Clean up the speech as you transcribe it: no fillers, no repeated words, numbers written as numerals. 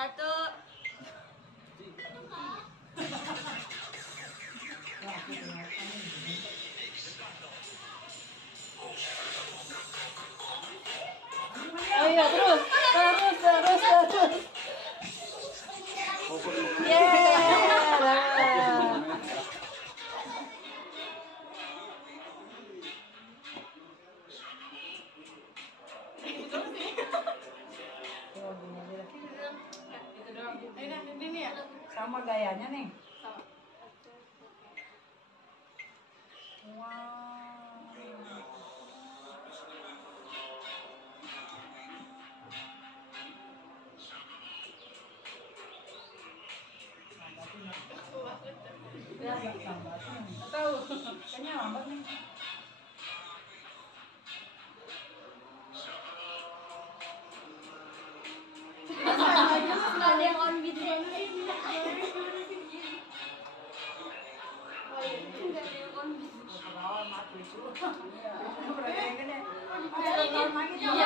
Satu. Ayo terus. Yeah. Itu doang. Ini ya. Sama gayanya nih. Sama. Wow. Ya, lambat. Tahu. Kayaknya lambat nih. Nggak ada yang on gitu ya. Nggak ada yang on gitu. Mati itu. Berarti kan ya.